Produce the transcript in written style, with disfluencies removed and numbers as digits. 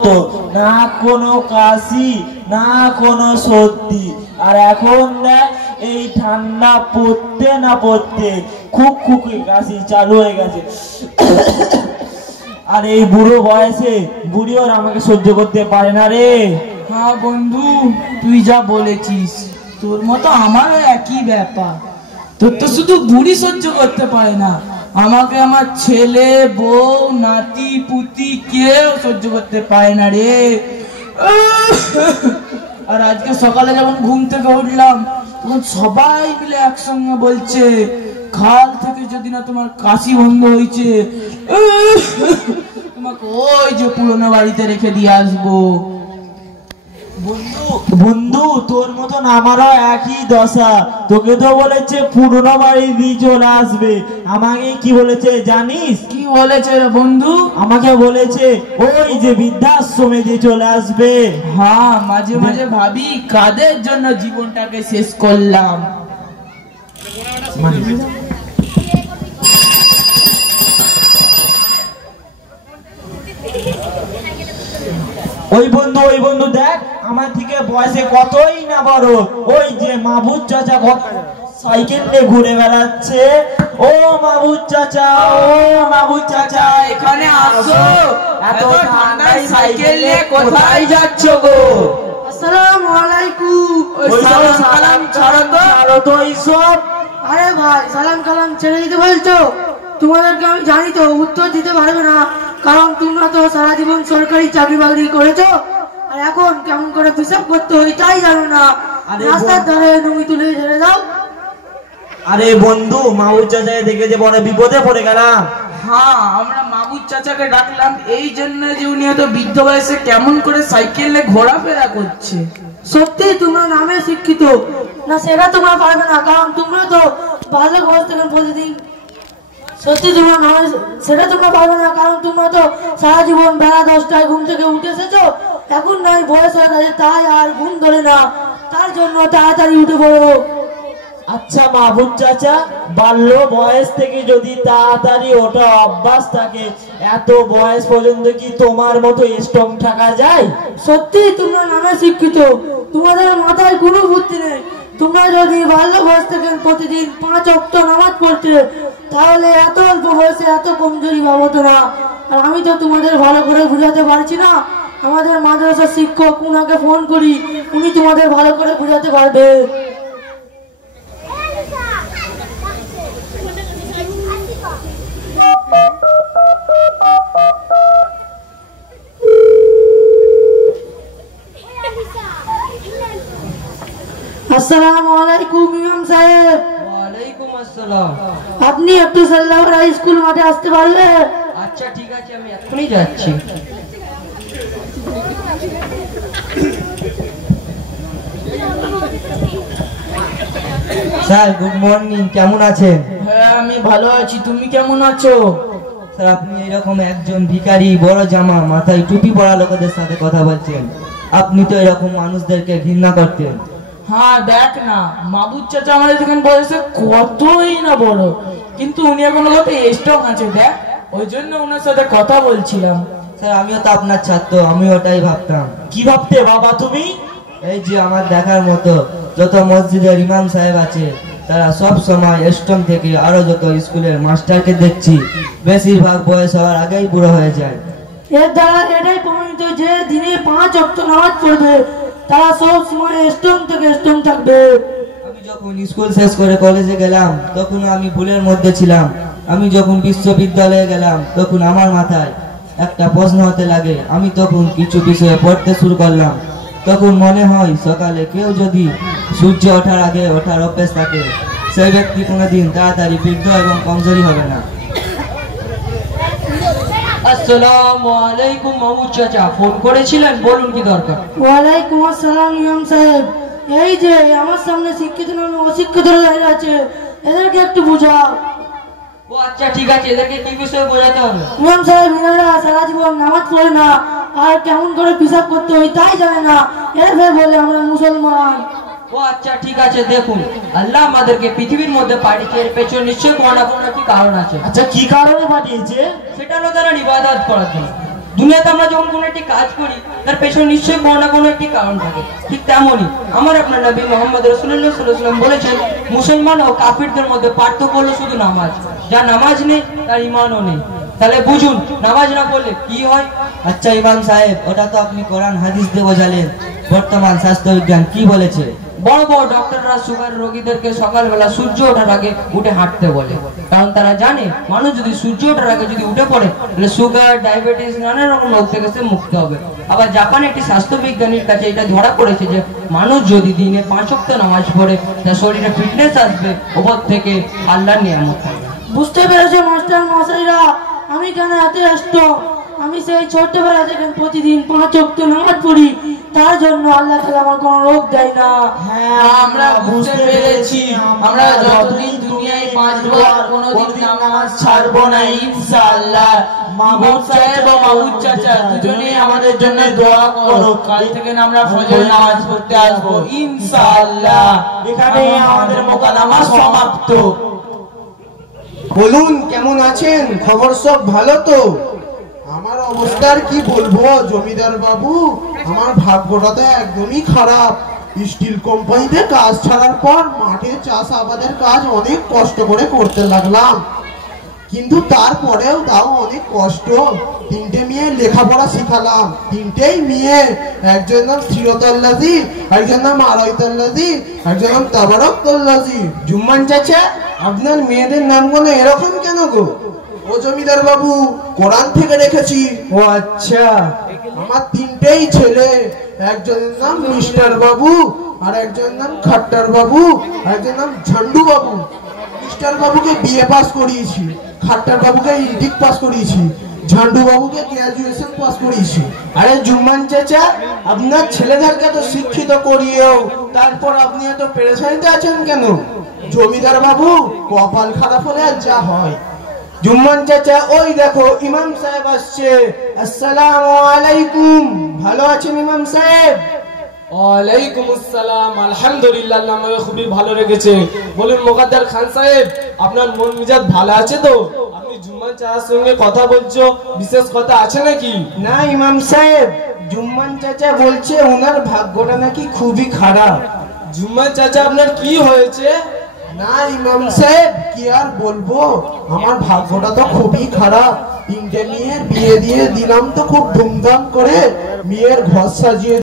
তো না কোনো কাশি না কোনো সর্দি। আর এখন দেখ এই ঠান্ডা পড়তে না পড়তে খুব খুকি কাশি চালু হয়ে গেছে। আর এই বুড়ো বয়সে বুড়ি ওর আমাকে সহ্য করতে পারে না রে। হ্যাঁ বন্ধু, তুই যা বলেছিস তোর মতো আমারও একই ব্যাপার। তোর তো শুধু বুড়ি সহ্য করতে পারে না, আমাকে আমার ছেলে বউ নাতি পুতি কেউ সহ্য করতে পারে না রে। আর আজকে সকালে যখন ঘুম থেকে উঠলাম তখন সবাই মিলে একসঙ্গে বলছে কাল থেকে যদি না তোমার কাশি বন্ধ হয়েছে তোমাকে ওই যে পুরোনো বাড়িতে রেখে দিয়ে আসবো। বন্ধু তোর মতন আমারও একই দশা। তোকে তো বলেছে পুরোনো বাড়ি দিয়ে চলে আসবে, আমাকে কি বলেছে জানিস? কি বলেছে বন্ধু? আমাকে বলেছে ওই যে বৃদ্ধাশ্রমে দিয়ে চলে আসবে। হ্যাঁ, মাঝে মাঝে ভাবি কাদের জন্য জীবনটাকে শেষ করলাম। ওই বন্ধু দেখ আমার থেকে বয়সে কতই না বড়, ওই যে মাহবুব চাচা সাইকেল নিয়ে ঘুরে বেড়াচ্ছে। ও মাহবুব চাচা, ও মাহবুব চাচা এখানে আসো। এত ঠান্ডায় সাইকেল নিয়ে কোথায় যাচ্ছ গো? আসসালামু আলাইকুম। সালাম ছাড়ো তো এইসব। আরে ভাই, সালাম কালাম ছেড়ে দিতে বলছো? তোমাদেরকে আমি জানি তো উত্তর দিতে পারবে না, কারণ তোমরা তো সারা জীবন সরকারি চাকরি বাকরি করেছো, আর এখন কেমন করে হিসাব করতে হয় তাই জানো না। রাস্তার ধারে নুমি তুলে ছেড়ে দাও। আরে বন্ধু, মাহবুব চাচাকে দেখে যে বড় বিপদে পড়ে গেলাম। হ্যাঁ, আমরা মাহবুব চাচাকে ডাকলাম এই জন্য যে উনি এত বৃদ্ধ বয়সে কেমন করে সাইকেলে ঘোরাফেরা করছে। সত্যি তোমরা নামে শিক্ষিত না, সেটা তোমরা পারবে না, কারণ তোমরা তো ভালো ঘর থেকে প্রতিদিন। সত্যি তোমরা নামে সেটা তোমরা পারবে না, কারণ তোমরা তো সারা জীবন বেলা 10টায় ঘুম থেকে উঠে এসেছো। এখন নয় বয়স হয়ে গেছে তাই আর ঘুম ধরে না, তার জন্য তাড়াতাড়ি উঠে পড়ো। আচ্ছা মাহবুব চাচা, বাল্য বয়স থেকে যদি তাড়াতাড়ি ওঠা অভ্যাস থাকে, এত বয়স পর্যন্ত কি তোমার মতো স্ট্রং থাকা যায়? সত্যি তোমরা নামে শিক্ষিত, তোমাদের মাথায় কোনো বুদ্ধি নেই। তোমরা যদি বাল্য বয়স থেকে প্রতিদিন 5 ওয়াক্ত নামাজ পড়তে, তাহলে এত অল্প বয়সে এত কমজোরি ভাবতো না। আর আমি তো তোমাদের ভালো করে বুঝাতে পারছি না, আমাদের মাদ্রাসার শিক্ষক উনাকে ফোন করি, উনি তোমাদের ভালো করে বুঝাতে পারবে। আসসালামু আলাইকুম ইমাম সাহেব। ওয়ালাইকুম আসসালাম। আপনি একটু সাল্লাহরা স্কুল মাঠে আসতে পারলে? আচ্ছা ঠিক আছে, আমি এখনই যাচ্ছি। স্যার গুড মর্নিং, কেমন আছেন? হ্যাঁ আমি ভালো আছি, তুমি কেমন আছো? স্যার আপনি এরকম একজন ভিখারি বড় জামা মাথায় টুপি পরা লোকেদের সাথে কথা বলছেন, আপনি তো এরকম মানুষদেরকে ঘৃণা করতেন। হ্যাঁ দেখ না, মাহবুব চাচা আমাদের এখানে বয়সে কতই না বড়, কিন্তু উনি এখন কত স্ট্রং আছে দেখ, ওই জন্য ওনার সাথে কথা বলছিলাম। স্যার আমিও তো আপনার ছাত্র, আমি ওটাই ভাবতাম। কি ভাবতে বাবা তুমি? এই যে আমার দেখার মতো যত মসজিদের ইমাম সাহেব আছে, তারা সব সময় স্ট্রং থেকে আরো যত স্কুলের মাস্টারকে দেখছি বেশিরভাগ বয়স হওয়ার আগেই বুড়ো হয়ে যায়। এর দ্বারা এটাই প্রমাণিত যে দিনে 5 ওয়াক্ত নামাজ পড়বে, তারা সব সময় স্ট্রং থেকে স্ট্রং থাকবে। আমি যখন স্কুল শেষ করে কলেজে গেলাম তখন আমি ভুলের মধ্যে ছিলাম। আমি যখন বিশ্ববিদ্যালয়ে গেলাম তখন আমার মাথায় একটা প্রশ্ন হতে লাগে। আমি তখন কিছু বিষয়ে পড়তে শুরু করলাম। তখন মনে হয় সকালে কেউ যদি সূর্য ওঠার আগে ওঠার অভ্যেস থাকে, সেই ব্যক্তি কোনোদিন তাড়াতাড়ি বৃদ্ধ এবং কমজোরি হবে না। আসসালামু আলাইকুম মাহবুব চাচা, ফোন করেছিলেন, বলুন কি দরকার? ওয়ালাইকুম আসসালাম ইমাম সাহেব। এই যে আমার সামনে শিক্ষিত নামে অশিক্ষিতরা দাঁড়িয়ে আছে, এদেরকে একটু বুঝাও। ও আচ্ছা ঠিক আছে, এদেরকে কি বিষয়ে বোঝাতে হবে? ইমাম সাহেব, এনারা সারা জীবন নামাজ পড়ে না, আর কেমন করে পিসাব করতে হয় তাই জানে না, এর বলে আমরা মুসলমান। ও আচ্ছা ঠিক আছে, দেখুন আল্লাহ আমাদেরকে পৃথিবীর মধ্যে পাঠিয়েছে, এর পেছনে নিশ্চয়ই কোনো না কোনো কি কারণ আছে। আচ্ছা কি কারণে পাঠিয়েছে? সেটা হলো তারা ইবাদত করার জন্য। দুনিয়াতে আমরা যখন কোনো একটি কাজ করি তার পেছনে নিশ্চয়ই কোনো না কোনো একটি কারণ থাকে। ঠিক তেমনই আমার আপনার নবী মোহাম্মদ রাসূলুল্লাহ সাল্লাল্লাহু আলাইহি ওয়াসাল্লাম বলেছেন, মুসলমান ও কাফিরদের মধ্যে পার্থক্য হলো শুধু নামাজ। যার নামাজ নেই তার ঈমানও নেই। তাহলে বুঝুন নামাজ না পড়লে কি হয়। আচ্ছা ইমাম সাহেব, ওটা তো আপনি কোরআন হাদিস দিয়ে বোঝালেন, বর্তমান স্বাস্থ্য বিজ্ঞান কি বলেছে? বড় বড় ডক্টররা সুগার রোগীদেরকে সকালবেলা সূর্য ওঠার আগে উঠে হাঁটতে বলে, কারণ তারা জানে মানুষ যদি সূর্য ওঠার আগে যদি উঠে পড়ে তাহলে সুগার, ডায়াবেটিস, নানা রকম রোগ থেকে সে মুক্ত হবে। আবার জাপানে একটি স্বাস্থ্য বিজ্ঞানীর কাছে এটা ধরা পড়েছে যে মানুষ যদি দিনে 5 ওয়াক্ত নামাজ পড়ে তার শরীরে ফিটনেস আসবে, ওপর থেকে আল্লাহর নিয়ামত থাকবে। বুঝতে পেরেছো মাস্টার মশাইরা আমি কেন এত ব্যস্ত? আমি সেই ছোট্টবেলা থেকে প্রতিদিন 5 ওয়াক্ত নামাজ পড়ি, তার জন্য আল্লাহ তাআলা আমার কোনো রোগ দেয় না। আমরা বুঝতে পেরেছি, আমরা যতদিন দুনিয়ায় বাঁচবো আর কোনোদিন নামাজ ছাড়বো না ইনশাআল্লাহ। মাহবুব সাহেব ও মাহবুব চাচা দুজনেই আমাদের জন্য দোয়া করো, কাল থেকে আমরা ফজর নামাজ পড়তে আসবো ইনশাআল্লাহ। এখানেই আমাদের মোকালামা সমাপ্ত। বলুন কেমন আছেন? খবর সব ভালো তো? আমার অবস্থার কি বলবো জমিদার বাবু, আমার ভাগ্যটা তো একদমই খারাপ। স্টিল কোম্পানিতে কাজ ছাড়ার পর মাঠে চাষ আবাদের কাজ অনেক কষ্ট করে করতে লাগলাম, কিন্তু তারপরেও তাও অনেক কষ্ট। 3টে মেয়ে লেখাপড়া শিখালাম, 3টেই মেয়ে। একজন নাম সিরতাল্লাজি, একজন নাম আড়াইতাল্লাজি, একজন নাম তাবারকতাল্লাজি। জুম্মান চাচা, আপনার মেয়েদের নামগুলো এরকম কেন গো? ও জমিদার বাবু, কোরআন থেকে রেখেছি। ও আচ্ছা। আমার 3টেই ছেলে, একজনের নাম মিস্টার বাবু, আর একজন নাম খাট্টার বাবু, আর একজন নাম ঝান্ডু বাবু। মিস্টার বাবুকে বিএ পাস করিয়েছি, খাট্টার বাবুকে ইন্টিক পাস করিয়েছি, ঝান্ডু বাবুকে গ্রাজুয়েশন পাস করিয়েছি। আরে জুম্মান চাচা, আপনার ছেলেদেরকে তো শিক্ষিত করিয়েও তারপর আপনি এত পেরেশানিতে আছেন কেন? জমিদার বাবু, কপাল খারাপ হলে আর যা হয়। জুম্মান চাচা, ওই দেখো ইমাম সাহেব আসছে। আসসালামু আলাইকুম। ভালো আছেন ইমাম সাহেব? ওয়ালাইকুম আসসালাম। আলহামদুলিল্লাহ, আল্লাহ আমাকে খুবই ভালো রেখেছে। বলুন মুকাদ্দার খান সাহেব, আপনার মন মেজাজ ভালো আছে তো? আপনি জুম্মান চাচার সঙ্গে কথা বলছো, বিশেষ কথা আছে নাকি? না ইমাম সাহেব, জুম্মান চাচা বলছে ওনার ভাগ্যটা নাকি খুবই খারাপ। জুম্মান চাচা আপনার কি হয়েছে? না ইমাম সাহেব, কি আর বলবো, আমার ভাগ্যটা তো খুবই খারাপ। 3টে মেয়ের বিয়ে দিয়ে দিলাম তো খুব ধুমধাম করে, মেয়ের ঘর সাজিয়ে